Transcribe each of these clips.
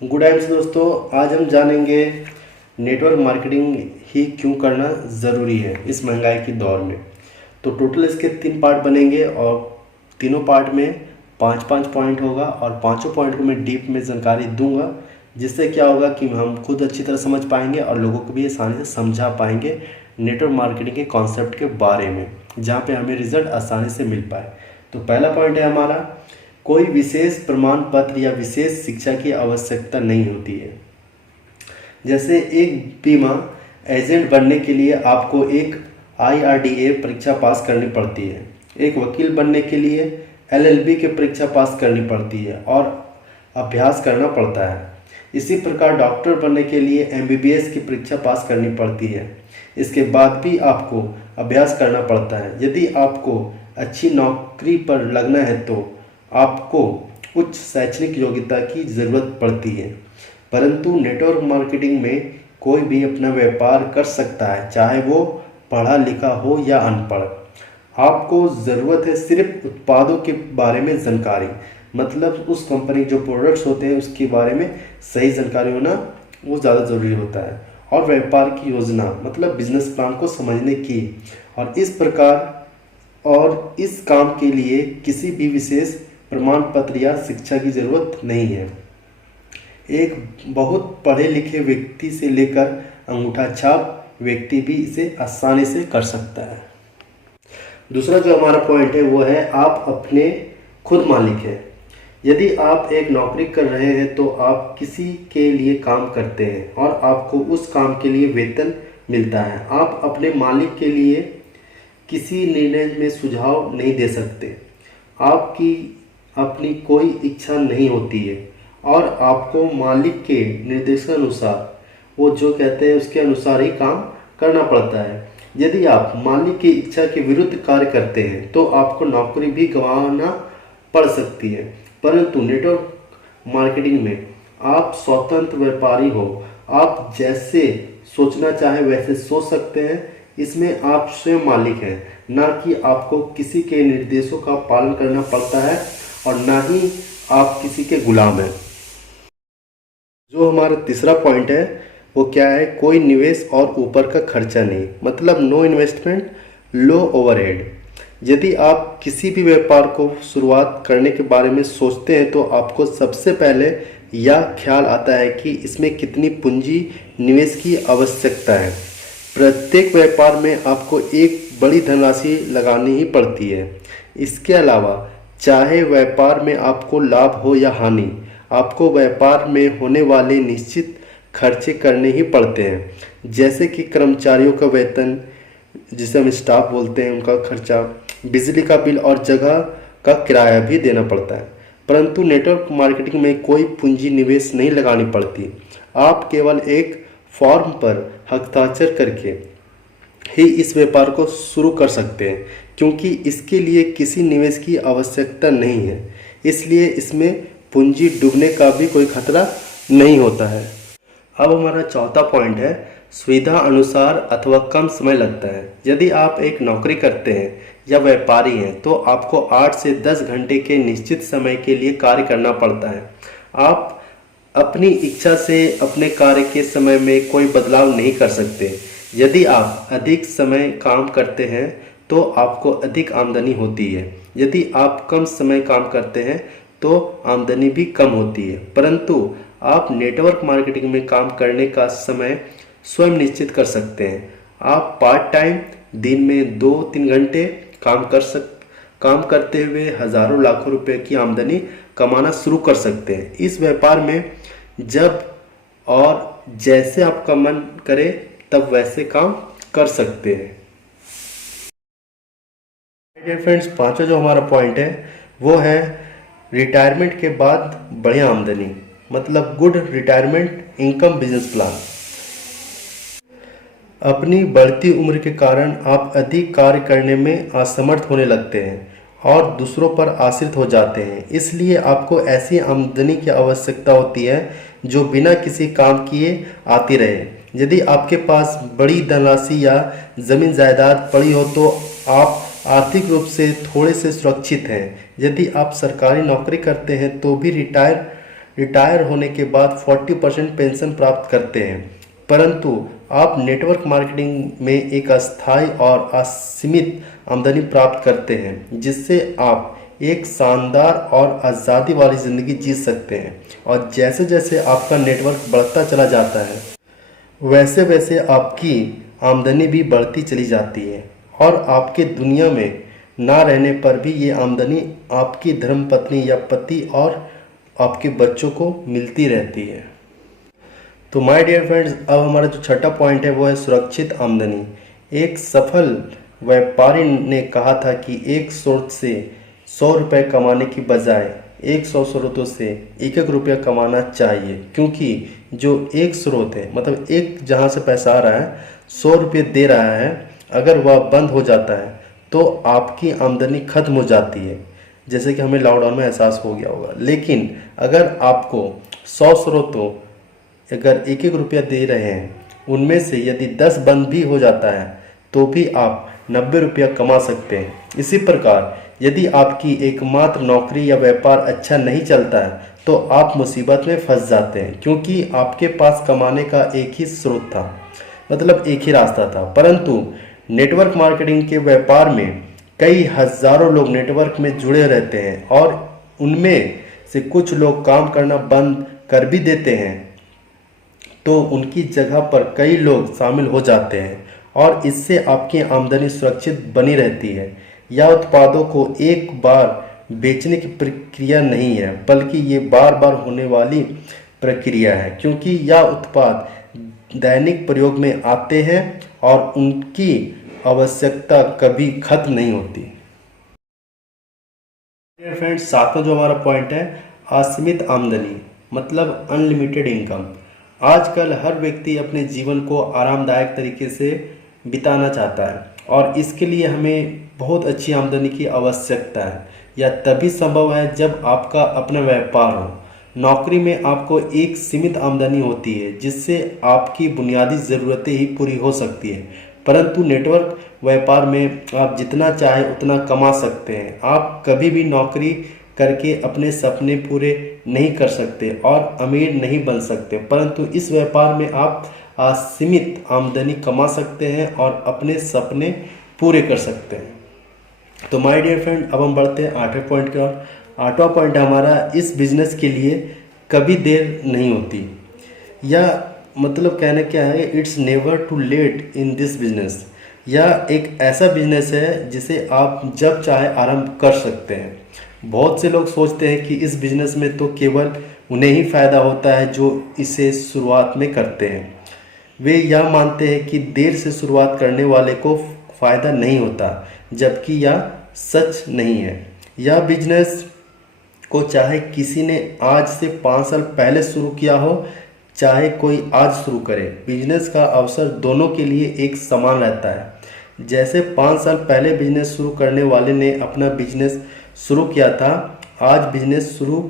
Good times दोस्तों, आज हम जानेंगे नेटवर्क मार्केटिंग ही क्यों करना ज़रूरी है इस महंगाई की दौर में। तो टोटल इसके 3 पार्ट बनेंगे और तीनों पार्ट में 5-5 पॉइंट होगा और पांचों पॉइंट को मैं डीप में जानकारी दूंगा, जिससे क्या होगा कि हम खुद अच्छी तरह समझ पाएंगे और लोगों को भी आसानी से समझा पाएंगे नेटवर्क मार्केटिंग के कॉन्सेप्ट के बारे में, जहाँ पे हमें रिजल्ट आसानी से मिल पाए। तो पहला पॉइंट है हमारा, कोई विशेष प्रमाण पत्र या विशेष शिक्षा की आवश्यकता नहीं होती है। जैसे एक बीमा एजेंट बनने के लिए आपको एक IRDA परीक्षा पास करनी पड़ती है, एक वकील बनने के लिए LLB की परीक्षा पास करनी पड़ती है और अभ्यास करना पड़ता है। इसी प्रकार डॉक्टर बनने के लिए MBBS की परीक्षा पास करनी पड़ती है, इसके बाद भी आपको अभ्यास करना पड़ता है। यदि आपको अच्छी नौकरी पर लगना है तो आपको उच्च शैक्षणिक योग्यता की ज़रूरत पड़ती है, परंतु नेटवर्क मार्केटिंग में कोई भी अपना व्यापार कर सकता है, चाहे वो पढ़ा लिखा हो या अनपढ़। आपको ज़रूरत है सिर्फ उत्पादों के बारे में जानकारी, मतलब उस कंपनी जो प्रोडक्ट्स होते हैं उसके बारे में सही जानकारी होना वो ज़्यादा ज़रूरी होता है, और व्यापार की योजना मतलब बिजनेस प्लान को समझने की। और इस प्रकार और इस काम के लिए किसी भी विशेष प्रमाण पत्र या शिक्षा की ज़रूरत नहीं है। एक बहुत पढ़े लिखे व्यक्ति से लेकर अंगूठा छाप व्यक्ति भी इसे आसानी से कर सकता है। दूसरा जो हमारा पॉइंट है वो है, आप अपने खुद मालिक हैं। यदि आप एक नौकरी कर रहे हैं तो आप किसी के लिए काम करते हैं और आपको उस काम के लिए वेतन मिलता है। आप अपने मालिक के लिए किसी निर्णय में सुझाव नहीं दे सकते, आपकी अपनी कोई इच्छा नहीं होती है और आपको मालिक के निर्देशानुसार वो जो कहते हैं उसके अनुसार ही काम करना पड़ता है। यदि आप मालिक की इच्छा के विरुद्ध कार्य करते हैं तो आपको नौकरी भी गंवाना पड़ सकती है, परंतु नेटवर्क मार्केटिंग में आप स्वतंत्र व्यापारी हो। आप जैसे सोचना चाहे वैसे सोच सकते हैं। इसमें आप स्वयं मालिक हैं, ना कि आपको किसी के निर्देशों का पालन करना पड़ता है और ना ही आप किसी के गुलाम हैं। जो हमारा तीसरा पॉइंट है वो क्या है, कोई निवेश और ऊपर का खर्चा नहीं, मतलब नो इन्वेस्टमेंट लो ओवरहेड। यदि आप किसी भी व्यापार को शुरुआत करने के बारे में सोचते हैं तो आपको सबसे पहले यह ख्याल आता है कि इसमें कितनी पूंजी निवेश की आवश्यकता है। प्रत्येक व्यापार में आपको एक बड़ी धनराशि लगानी ही पड़ती है। इसके अलावा चाहे व्यापार में आपको लाभ हो या हानि, आपको व्यापार में होने वाले निश्चित खर्चे करने ही पड़ते हैं, जैसे कि कर्मचारियों का वेतन जिसे हम स्टाफ बोलते हैं उनका खर्चा, बिजली का बिल और जगह का किराया भी देना पड़ता है। परंतु नेटवर्क मार्केटिंग में कोई पूंजी निवेश नहीं लगानी पड़ती। आप केवल एक फॉर्म पर हस्ताक्षर करके ही इस व्यापार को शुरू कर सकते हैं, क्योंकि इसके लिए किसी निवेश की आवश्यकता नहीं है। इसलिए इसमें पूंजी डूबने का भी कोई खतरा नहीं होता है। अब हमारा चौथा पॉइंट है, सुविधा अनुसार अथवा कम समय लगता है। यदि आप एक नौकरी करते हैं या व्यापारी हैं तो आपको 8 से 10 घंटे के निश्चित समय के लिए कार्य करना पड़ता है। आप अपनी इच्छा से अपने कार्य के समय में कोई बदलाव नहीं कर सकते। यदि आप अधिक समय काम करते हैं तो आपको अधिक आमदनी होती है, यदि आप कम समय काम करते हैं तो आमदनी भी कम होती है। परंतु आप नेटवर्क मार्केटिंग में काम करने का समय स्वयं निश्चित कर सकते हैं। आप पार्ट टाइम दिन में 2-3 घंटे काम करते हुए हजारों लाखों रुपए की आमदनी कमाना शुरू कर सकते हैं। इस व्यापार में जब और जैसे आपका मन करे तब वैसे काम कर सकते हैं। फ्रेंड्स, पांचवा जो हमारा पॉइंट है वो है रिटायरमेंट के बाद बढ़िया आमदनी, मतलब good retirement income business plan. अपनी बढ़ती उम्र के कारण आप अधिक कार्य करने में असमर्थ होने लगते हैं और दूसरों पर आश्रित हो जाते हैं। इसलिए आपको ऐसी आमदनी की आवश्यकता होती है जो बिना किसी काम किए आती रहे। यदि आपके पास बड़ी धनराशि या ज़मीन जायदाद पड़ी हो तो आप आर्थिक रूप से थोड़े से सुरक्षित हैं। यदि आप सरकारी नौकरी करते हैं तो भी रिटायर होने के बाद 40% पेंशन प्राप्त करते हैं, परंतु आप नेटवर्क मार्केटिंग में एक अस्थायी और असीमित आमदनी प्राप्त करते हैं, जिससे आप एक शानदार और आज़ादी वाली ज़िंदगी जी सकते हैं। और जैसे जैसे आपका नेटवर्क बढ़ता चला जाता है, वैसे वैसे आपकी आमदनी भी बढ़ती चली जाती है और आपके दुनिया में ना रहने पर भी ये आमदनी आपकी धर्मपत्नी या पति और आपके बच्चों को मिलती रहती है। तो माय डियर फ्रेंड्स, अब हमारा जो छठा पॉइंट है वो है सुरक्षित आमदनी। एक सफल व्यापारी ने कहा था कि एक स्रोत से 100 रुपये कमाने की बजाय 100 स्रोतों से 1-1 रुपया कमाना चाहिए, क्योंकि जो एक स्रोत है, मतलब एक जहाँ से पैसा आ रहा है, 100 रुपये दे रहा है, अगर वह बंद हो जाता है तो आपकी आमदनी खत्म हो जाती है, जैसे कि हमें लॉकडाउन में एहसास हो गया होगा। लेकिन अगर आपको 100 स्रोतों अगर 1-1 रुपया दे रहे हैं, उनमें से यदि 10 बंद भी हो जाता है तो भी आप 90 रुपया कमा सकते हैं। इसी प्रकार यदि आपकी एकमात्र नौकरी या व्यापार अच्छा नहीं चलता है तो आप मुसीबत में फंस जाते हैं, क्योंकि आपके पास कमाने का एक ही स्रोत था, मतलब एक ही रास्ता था। परंतु नेटवर्क मार्केटिंग के व्यापार में कई हजारों लोग नेटवर्क में जुड़े रहते हैं और उनमें से कुछ लोग काम करना बंद कर भी देते हैं, तो उनकी जगह पर कई लोग शामिल हो जाते हैं और इससे आपकी आमदनी सुरक्षित बनी रहती है। यह उत्पादों को एक बार बेचने की प्रक्रिया नहीं है, बल्कि ये बार बार होने वाली प्रक्रिया है, क्योंकि यह उत्पाद दैनिक प्रयोग में आते हैं और उनकी आवश्यकता कभी खत्म नहीं होती। फ्रेंड्स, सातवां जो हमारा पॉइंट है, असीमित आमदनी, मतलब अनलिमिटेड इनकम। आजकल हर व्यक्ति अपने जीवन को आरामदायक तरीके से बिताना चाहता है और इसके लिए हमें बहुत अच्छी आमदनी की आवश्यकता है। यह तभी संभव है जब आपका अपना व्यापार हो। नौकरी में आपको एक सीमित आमदनी होती है, जिससे आपकी बुनियादी ज़रूरतें ही पूरी हो सकती है, परंतु नेटवर्क व्यापार में आप जितना चाहे उतना कमा सकते हैं। आप कभी भी नौकरी करके अपने सपने पूरे नहीं कर सकते और अमीर नहीं बन सकते, परंतु इस व्यापार में आप असीमित आमदनी कमा सकते हैं और अपने सपने पूरे कर सकते हैं। तो माय डियर फ्रेंड, अब हम बढ़ते हैं 8वें पॉइंट की ओर। 8वां पॉइंट हमारा, इस बिजनेस के लिए कभी देर नहीं होती। या मतलब कहने क्या है, it's never too late in this business. यह एक ऐसा बिजनेस है जिसे आप जब चाहे आरंभ कर सकते हैं। बहुत से लोग सोचते हैं कि इस बिजनेस में तो केवल उन्हें ही फ़ायदा होता है जो इसे शुरुआत में करते हैं। वे यह मानते हैं कि देर से शुरुआत करने वाले को फ़ायदा नहीं होता, जबकि यह सच नहीं है। यह बिजनेस को चाहे किसी ने आज से 5 साल पहले शुरू किया हो, चाहे कोई आज शुरू करे, बिजनेस का अवसर दोनों के लिए एक समान रहता है। जैसे 5 साल पहले बिजनेस शुरू करने वाले ने अपना बिजनेस शुरू किया था, आज बिजनेस शुरू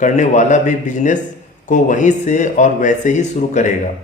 करने वाला भी बिजनेस को वहीं से और वैसे ही शुरू करेगा।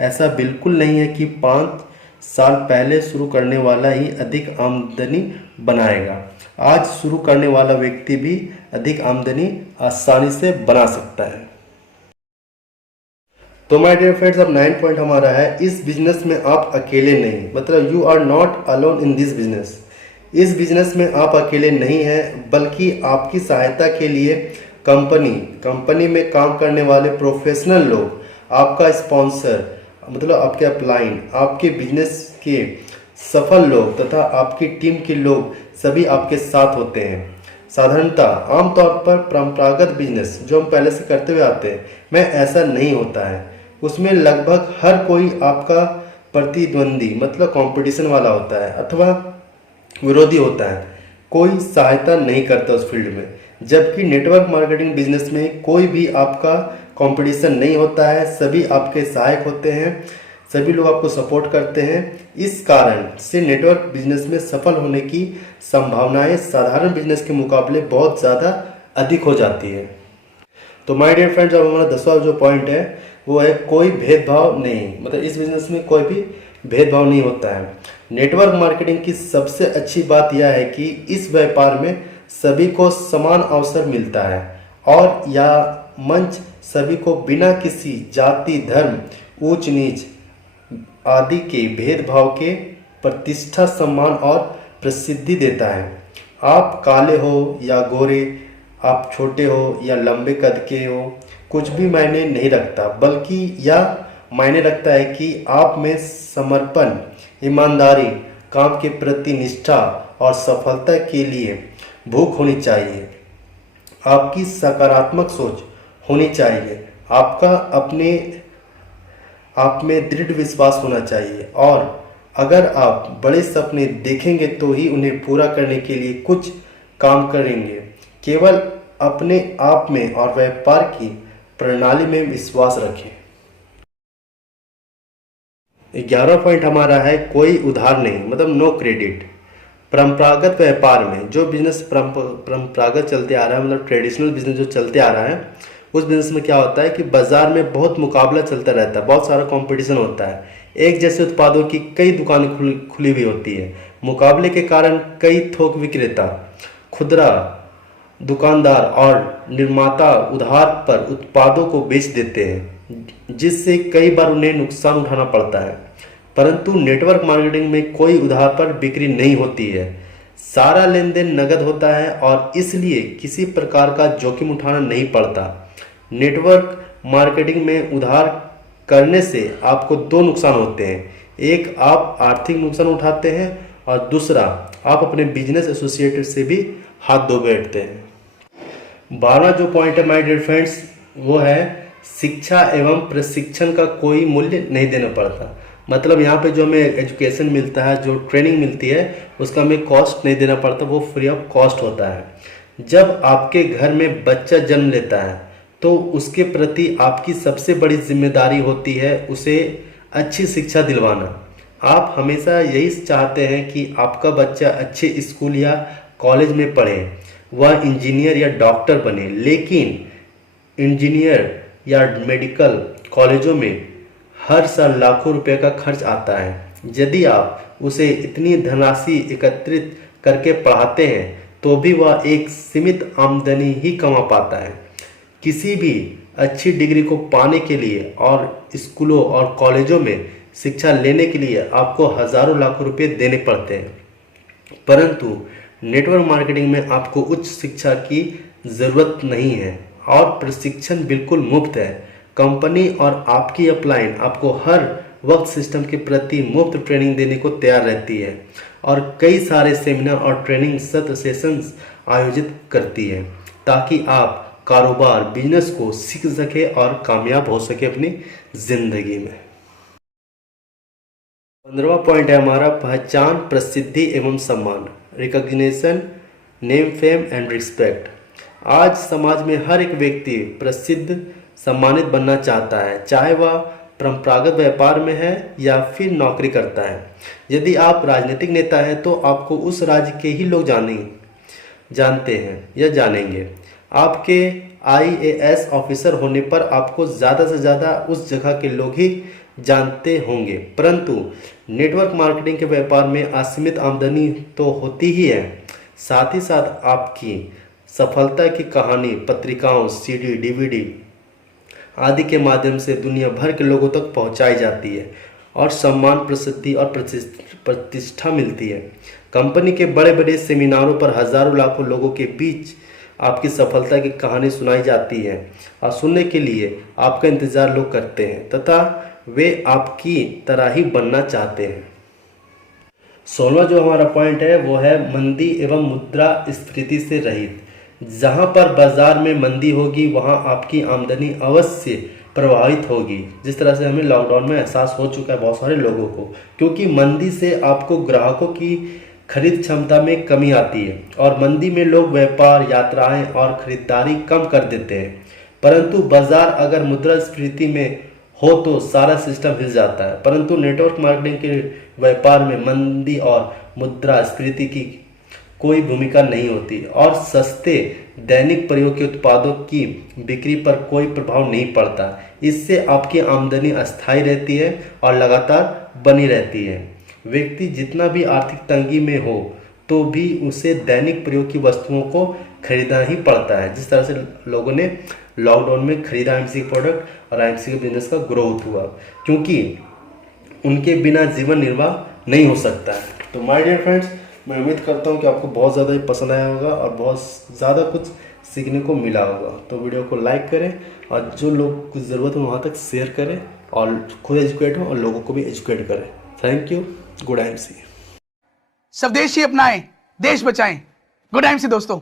ऐसा बिल्कुल नहीं है कि 5 साल पहले शुरू करने वाला ही अधिक आमदनी बनाएगा। आज शुरू करने वाला व्यक्ति भी अधिक आमदनी आसानी से बना सकता है। तो माय डियर फ्रेंड्स, अब 9 पॉइंट हमारा है, इस बिजनेस में आप अकेले नहीं, मतलब you are not alone in this business. इस बिजनेस में आप अकेले नहीं हैं, बल्कि आपकी सहायता के लिए कंपनी में काम करने वाले प्रोफेशनल लोग, आपका स्पॉन्सर मतलब आपके अपलाइन, आपके बिजनेस के सफल लोग तथा आपकी टीम के लोग सभी आपके साथ होते हैं। साधारणतः आमतौर पर परंपरागत बिजनेस जो हम पहले से करते हुए आते हैं में ऐसा नहीं होता है। उसमें लगभग हर कोई आपका प्रतिद्वंदी मतलब कंपटीशन वाला होता है अथवा विरोधी होता है, कोई सहायता नहीं करता उस फील्ड में। जबकि नेटवर्क मार्केटिंग बिजनेस में कोई भी आपका कंपटीशन नहीं होता है, सभी आपके सहायक होते हैं, सभी लोग आपको सपोर्ट करते हैं। इस कारण से नेटवर्क बिजनेस में सफल होने की संभावनाएं साधारण बिजनेस के मुकाबले बहुत ज़्यादा अधिक हो जाती है। तो माय डियर फ्रेंड्स, अब हमारा 10वां जो पॉइंट है वो है कोई भेदभाव नहीं, मतलब इस बिजनेस में कोई भी भेदभाव नहीं होता है। नेटवर्क मार्केटिंग की सबसे अच्छी बात यह है कि इस व्यापार में सभी को समान अवसर मिलता है और यह मंच सभी को बिना किसी जाति, धर्म, ऊंच नीच आदि के भेदभाव के प्रतिष्ठा, सम्मान और प्रसिद्धि देता है। आप काले हो या गोरे, आप छोटे हो या लंबे कद के हो, कुछ भी मायने नहीं रखता, बल्कि यह मायने रखता है कि आप में समर्पण, ईमानदारी, काम के प्रति निष्ठा और सफलता के लिए भूख होनी चाहिए। आपकी सकारात्मक सोच होनी चाहिए, आपका अपने आप में दृढ़ विश्वास होना चाहिए, और अगर आप बड़े सपने देखेंगे तो ही उन्हें पूरा करने के लिए कुछ काम करेंगे। केवल अपने आप में और व्यापार की प्रणाली में विश्वास रखें। 11वां पॉइंट हमारा है कोई उधार नहीं, मतलब नो क्रेडिट। परंपरागत व्यापार में जो बिजनेस परंपरागत चलते आ रहा है, मतलब ट्रेडिशनल बिजनेस जो चलते आ रहा है, उस बिजनेस में क्या होता है कि बाजार में बहुत मुकाबला चलता रहता है, बहुत सारा कंपटीशन होता है। एक जैसे उत्पादों की कई दुकानें खुली हुई होती है। मुकाबले के कारण कई थोक विक्रेता, खुदरा दुकानदार और निर्माता उधार पर उत्पादों को बेच देते हैं, जिससे कई बार उन्हें नुकसान उठाना पड़ता है। परंतु नेटवर्क मार्केटिंग में कोई उधार पर बिक्री नहीं होती है, सारा लेन देन नगद होता है और इसलिए किसी प्रकार का जोखिम उठाना नहीं पड़ता। नेटवर्क मार्केटिंग में उधार करने से आपको दो नुकसान होते हैं, एक आप आर्थिक नुकसान उठाते हैं और दूसरा आप अपने बिजनेस एसोसिएट से भी हाथ धो बैठते हैं। 12वां जो पॉइंट है माय डियर फ्रेंड्स, वो है शिक्षा एवं प्रशिक्षण का कोई मूल्य नहीं देना पड़ता। मतलब यहाँ पे जो हमें एजुकेशन मिलता है, जो ट्रेनिंग मिलती है, उसका हमें कॉस्ट नहीं देना पड़ता, वो फ्री ऑफ कॉस्ट होता है। जब आपके घर में बच्चा जन्म लेता है तो उसके प्रति आपकी सबसे बड़ी जिम्मेदारी होती है उसे अच्छी शिक्षा दिलवाना। आप हमेशा यही चाहते हैं कि आपका बच्चा अच्छे स्कूल या कॉलेज में पढ़े, वह इंजीनियर या डॉक्टर बने, लेकिन इंजीनियर या मेडिकल कॉलेजों में हर साल लाखों रुपए का खर्च आता है। यदि आप उसे इतनी धनराशि एकत्रित करके पढ़ाते हैं तो भी वह एक सीमित आमदनी ही कमा पाता है। किसी भी अच्छी डिग्री को पाने के लिए और स्कूलों और कॉलेजों में शिक्षा लेने के लिए आपको हजारों लाखों रुपए देने पड़ते हैं, परंतु नेटवर्क मार्केटिंग में आपको उच्च शिक्षा की ज़रूरत नहीं है और प्रशिक्षण बिल्कुल मुफ्त है। कंपनी और आपकी अपलाइन आपको हर वक्त सिस्टम के प्रति मुफ्त ट्रेनिंग देने को तैयार रहती है और कई सारे सेमिनार और ट्रेनिंग सत्र सेशंस आयोजित करती है ताकि आप कारोबार बिजनेस को सीख सके और कामयाब हो सके अपनी जिंदगी में। 15वां पॉइंट है हमारा पहचान, प्रसिद्धि एवं सम्मान, recognition, name, fame and respect. आज समाज में हर एक व्यक्ति प्रसिद्ध, सम्मानित बनना चाहता है, चाहे वह परंपरागत व्यापार में है या फिर नौकरी करता है। यदि आप राजनीतिक नेता हैं तो आपको उस राज्य के ही लोग जानते हैं या जानेंगे। आपके IAS ऑफिसर होने पर आपको ज़्यादा से ज़्यादा उस जगह के लोग ही जानते होंगे, परंतु नेटवर्क मार्केटिंग के व्यापार में असीमित आमदनी तो होती ही है, साथ ही साथ आपकी सफलता की कहानी पत्रिकाओं, CD, DVD आदि के माध्यम से दुनिया भर के लोगों तक पहुंचाई जाती है और सम्मान, प्रसिद्धि और प्रतिष्ठा मिलती है। कंपनी के बड़े बड़े सेमिनारों पर हजारों लाखों लोगों के बीच आपकी सफलता की कहानी सुनाई जाती है और सुनने के लिए आपका इंतजार लोग करते हैं तथा वे आपकी तरह ही बनना चाहते हैं। 16वां जो हमारा पॉइंट है वो है मंदी एवं मुद्रास्फीति से रहित। जहां पर बाजार में मंदी होगी वहां आपकी आमदनी अवश्य प्रभावित होगी, जिस तरह से हमें लॉकडाउन में एहसास हो चुका है बहुत सारे लोगों को, क्योंकि मंदी से आपको ग्राहकों की खरीद क्षमता में कमी आती है और मंदी में लोग व्यापार, यात्राएं और खरीदारी कम कर देते हैं। परंतु बाजार अगर मुद्रास्फीति में हो तो सारा सिस्टम हिल जाता है, परंतु नेटवर्क मार्केटिंग के व्यापार में मंदी और मुद्रास्फीति की कोई भूमिका नहीं होती और सस्ते दैनिक प्रयोग के उत्पादों की बिक्री पर कोई प्रभाव नहीं पड़ता। इससे आपकी आमदनी अस्थायी रहती है और लगातार बनी रहती है। व्यक्ति जितना भी आर्थिक तंगी में हो तो भी उसे दैनिक प्रयोग की वस्तुओं को खरीदना ही पड़ता है। जिस तरह से लोगों ने लॉकडाउन में खरीदा IMC प्रोडक्ट और IMC के बिजनेस का ग्रोथ हुआ, क्योंकि उनके बिना जीवन निर्वाह नहीं हो सकता है। तो माय डियर फ्रेंड्स, मैं उम्मीद करता हूँ कि आपको बहुत ज़्यादा ही पसंद आया होगा और बहुत ज़्यादा कुछ सीखने को मिला होगा। तो वीडियो को लाइक करें और जो लोग को ज़रूरत हो वहाँ तक शेयर करें और खुद एजुकेट हो और लोगों को भी एजुकेट करें। Thank you. Good IMC। स्वदेशी अपनाएं, देश बचाएं। गुड IMC दोस्तों।